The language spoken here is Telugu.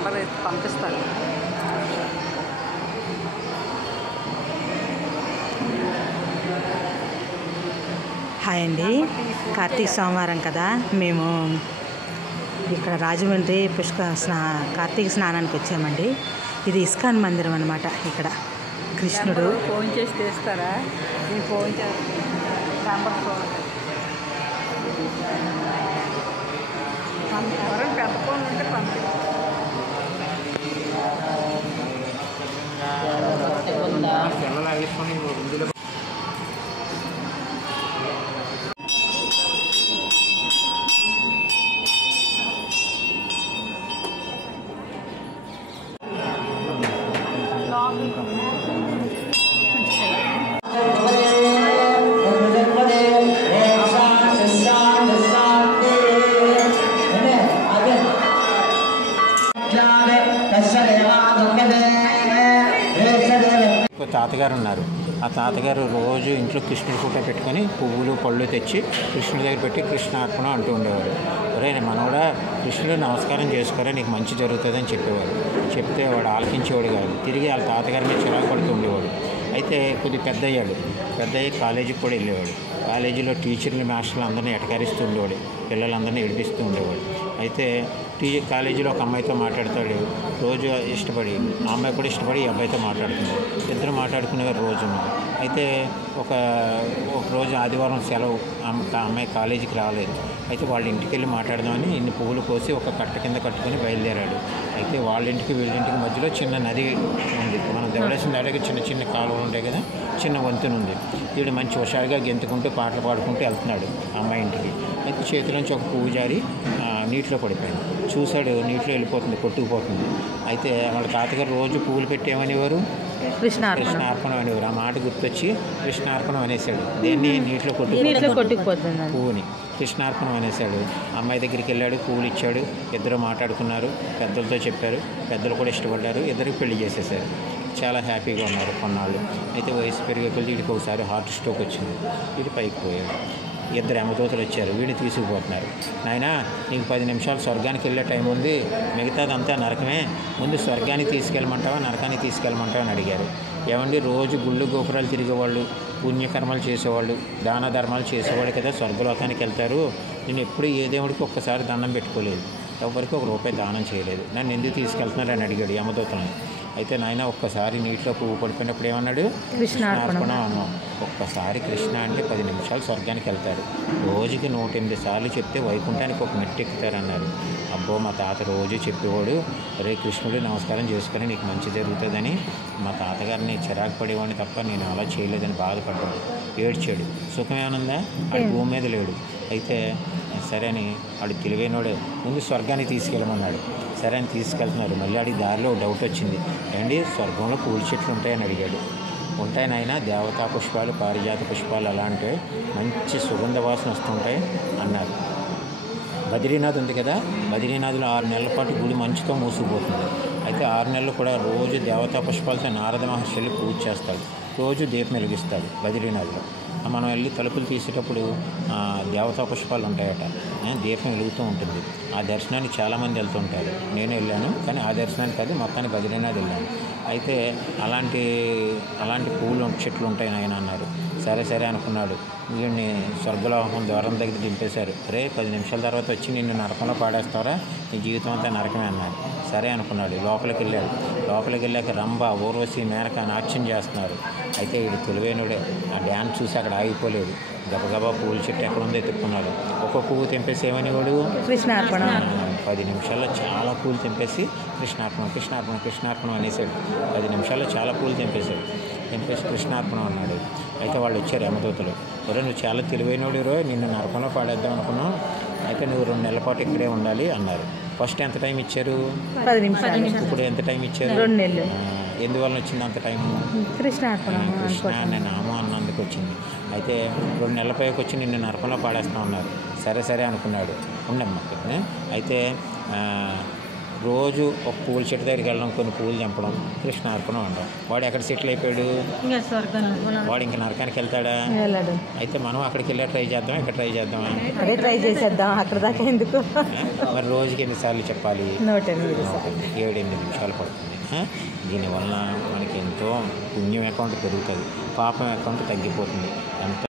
నెంబర్ పంపిస్తారు. హాయ్ అండి, కార్తీక సోమవారం కదా, మేము ఇక్కడ రాజమండ్రి కార్తీక స్నానానికి వచ్చామండి. ఇది ఇస్కాన్ మందిరం అన్నమాట. ఇక్కడ కృష్ణుడు. ఫోన్ చేసి తీస్తారా? నేను ఫోన్ చేస్తాను. ఎవరైనా పెద్ద ఫోన్ ఉంటే పంపి. తాతగారు ఉన్నారు. ఆ తాతగారు రోజు ఇంట్లో కృష్ణుడి ఫోటో పెట్టుకొని పువ్వులు పళ్ళు తెచ్చి కృష్ణుడి దగ్గర పెట్టి కృష్ణార్పణ అంటూ ఉండేవాడు. ఒరే మనం కూడా కృష్ణుడు నమస్కారం చేసుకోరా, నీకు మంచి జరుగుతుందని చెప్పేవాడు. చెప్తే వాడు ఆలకించేవాడు కాదు. తిరిగి వాళ్ళ తాతగారి మీద చిరాకు పడుతూ ఉండేవాడు. అయితే కొద్దిగా పెద్ద అయ్యి కాలేజీకి కూడా వెళ్ళేవాడు. కాలేజీలో టీచర్లు మాస్టర్లు అందరినీ ఎటకారిస్తూ ఉండేవాడు. పిల్లలందరినీ ఏడిపిస్తూ ఉండేవాడు. అయితే కాలేజీలో ఒక అమ్మాయితో మాట్లాడతాడు. రోజు ఇష్టపడి ఆ అమ్మాయి కూడా ఇష్టపడి ఈ అబ్బాయితో మాట్లాడుతుంది. ఇద్దరు మాట్లాడుకునేవారు రోజున. అయితే ఒక రోజు ఆదివారం సెలవు, అమ్మాయి కాలేజీకి రాలేదు. అయితే వాళ్ళ ఇంటికి వెళ్ళి మాట్లాడదామని ఇన్ని పువ్వులు కోసి ఒక కట్ట కింద కట్టుకొని బయలుదేరాడు. అయితే వాళ్ళ ఇంటికి వీళ్ళింటికి మధ్యలో చిన్న నది ఉంది. మనం దేవడేసిన దాడికి చిన్న చిన్న కాలువలు ఉంటాయి కదా, చిన్న వంతెన ఉంది. వీడు మంచి హుషారుగా గెంతుకుంటూ పాటలు పాడుకుంటూ వెళ్తున్నాడు అమ్మాయి ఇంటికి. అయితే చేతిలోంచి ఒక పువ్వు జారి నీటిలో పడిపోయింది. చూశాడు, నీటిలో వెళ్ళిపోతుంది, కొట్టుకుపోతుంది. అయితే వాళ్ళ తాతగారు రోజు పువ్వులు పెట్టేమనేవారు, కృష్ణార్పణం అనేవారు. ఆ మాట గుర్తొచ్చి కృష్ణార్పణం అనేసాడు. దేన్ని? నీటిలో కొట్టుకుపోతుంది పువ్వుని కృష్ణార్పణం అనేసాడు. అమ్మాయి దగ్గరికి వెళ్ళాడు, పువ్వులు ఇచ్చాడు. ఇద్దరు మాట్లాడుకున్నారు, పెద్దలతో చెప్పారు. పెద్దలు కూడా ఇష్టపడ్డారు. ఇద్దరికి పెళ్లి చేసేసారు. చాలా హ్యాపీగా ఉన్నారు కొన్నాళ్ళు. అయితే వయసు పెరిగే కొద్ది వీడికి ఒకసారి హార్ట్ స్ట్రోక్ వచ్చింది. వీడు పైకి పోయాడు. ఇద్దరు యమదూతలు వచ్చారు, వీడిని తీసుకుపోతున్నారు. నాయనా, నీకు 10 నిమిషాలు స్వర్గానికి వెళ్ళే టైం ఉంది, మిగతాదంతా నరకమే. ముందు స్వర్గానికి తీసుకెళ్ళమంటావా, నరకానికి తీసుకెళ్ళమంటావా అని అడిగారు. ఏమండి, రోజు గుళ్ళు గోపురాలు తిరిగేవాళ్ళు, పుణ్యకర్మలు చేసేవాళ్ళు, దాన ధర్మాలు చేసేవాళ్ళు కదా స్వర్గలోకానికి వెళ్తారు. నేను ఎప్పుడు ఏ దేవుడికి ఒక్కసారి దండం పెట్టుకోలేదు, ఎవరికి ₹1 దానం చేయలేదు. నన్ను ఎందుకు తీసుకెళ్తున్నారని అడిగాడు యమదూతలను. అయితే నాయన ఒక్కసారి నీటిలో పువ్వు పడిపోయినప్పుడు ఏమన్నాడు? కృష్ణార్పణ అన్నాం. ఒక్కసారి కృష్ణ అంటే 10 నిమిషాలు స్వర్గానికి వెళ్తారు. రోజుకి 108 సార్లు చెప్తే వైకుంఠానికి ఒక మెట్టు ఎక్కుతారన్నారు. అబ్బో, మా తాత రోజు చెప్పేవాడు, రే కృష్ణుడు నమస్కారం చేసుకొని నీకు మంచి జరుగుతుందని. మా తాతగారిని చిరాకు పడేవాడిని తప్ప నేను అలా చేయలేదని బాధపడ్డాడు. ఏడ్చాడు. సుఖమేమనుందా? ఆడు భూమి మీద లేడు. అయితే సరే అని ఆడు తెలివైనోడే ముందు స్వర్గానికి తీసుకెళ్ళమన్నాడు. సరే అని తీసుకెళ్తున్నారు. మళ్ళీ ఆడి దారిలో డౌట్ వచ్చింది. ఏంటి, స్వర్గంలో పూల చెట్లు ఉంటాయని అడిగాడు. ఉంటాయనైనా, దేవతా పుష్పాలు, పారిజాత పుష్పాలు అలాంటివి మంచి సుగంధ వాసన వస్తుంటాయి అన్నారు. బద్రీనాథ్ ఉంది కదా, బద్రీనాథ్లో 6 నెలల పాటు గుడి మంచుతో మూసుకుపోతుంది. అయితే 6 నెలలు కూడా రోజు దేవతా పుష్పాలతో నారద మహర్షి పూజ చేస్తాడు. రోజు దీపం వెలిగిస్తాడు బద్రీనాథ్లో. మనం వెళ్ళి తలుపులు తీసేటప్పుడు దేవతా పుష్పాలు ఉంటాయట, దీపం వెలుగుతూ ఉంటుంది. ఆ దర్శనానికి చాలామంది వెళ్తుంటారు. నేను వెళ్ళాను, కానీ ఆ దర్శనానికి కాదు, మొత్తానికి బద్రీనాథ్ వెళ్ళాను. అయితే అలాంటి పూలు చెట్లు ఉంటాయి నాయన అన్నారు. సరే అనుకున్నాడు. వీడిని స్వర్గలోకం ద్వారం దగ్గర దింపేశారు. 10 నిమిషాల తర్వాత వచ్చి నిన్ను నరకంలో పాడేస్తారా, నీ జీవితం అంతా నరకమే అన్నారు. సరే అనుకున్నాడు. లోపలికి వెళ్ళాక రంభ, ఊర్వశి, మేనక నాట్యం చేస్తున్నారు. అయితే వీడు తెలివైనడే. ఆ డ్యాన్స్ చూసి అక్కడ ఆగిపోలేదు. గబగబా పూల చెట్టు ఎక్కడ ఉందో ఎత్తుక్కున్నాడు. ఒక్కొక్క పువ్వు తెంపేసి ఏమనేవాడు? కృష్ణార్పణ. 10 నిమిషాల్లో చాలా పూలు తెంపేసి కృష్ణార్పణం అనేసాడు. 10 నిమిషాల్లో చాలా పూలు తెంపేసి కృష్ణార్పణం అన్నాడు. అయితే వాళ్ళు వచ్చారు యమదూతలు. నువ్వు చాలా తెలివైనోడు, నిన్ను నరకంలో పాడేద్దాం అనుకున్నావు. అయితే నువ్వు 2 నెలల పాటు ఇక్కడే ఉండాలి అన్నారు. ఫస్ట్ ఎంత టైం ఇచ్చారు? 10 నిమిషాలు. ఇప్పుడు ఎంత టైం ఇచ్చారు? 2 నెలలు. ఎందువల్ల వచ్చింది అంత టైము? కృష్ణ అనే నామం అన్నందుకు వచ్చింది. అయితే 2 నెలల పైకి వచ్చి నిన్ను నరకంలో పాడేస్తా ఉన్నారు. సరే అనుకున్నాడు. ఉండమ్మా. అయితే రోజు ఒక పూల చెట్టు దగ్గరికి వెళ్ళడం, కొన్ని పూలు తెంపడం, కృష్ణార్పణం అనడం. వాడు ఎక్కడ సెటిల్ అయిపోయాడు? వాడు ఇంక నరకానికి వెళ్తాడా? వెళ్ళాడు. అయితే మనం అక్కడికి వెళ్ళి ట్రై చేద్దాం, ఇక్కడ ట్రై చేద్దామా? అదే ట్రై చేసేద్దాం, అక్కడ దాకా ఎందుకు? మరి రోజుకి ఎన్నిసార్లు చెప్పాలి? 108 7-8 నిమిషాలు పడుతుంది. దీనివల్ల మనకి ఎంతో పుణ్యం అకౌంట్ పెరుగుతుంది, పాపం అకౌంట్ తగ్గిపోతుంది. ఎంత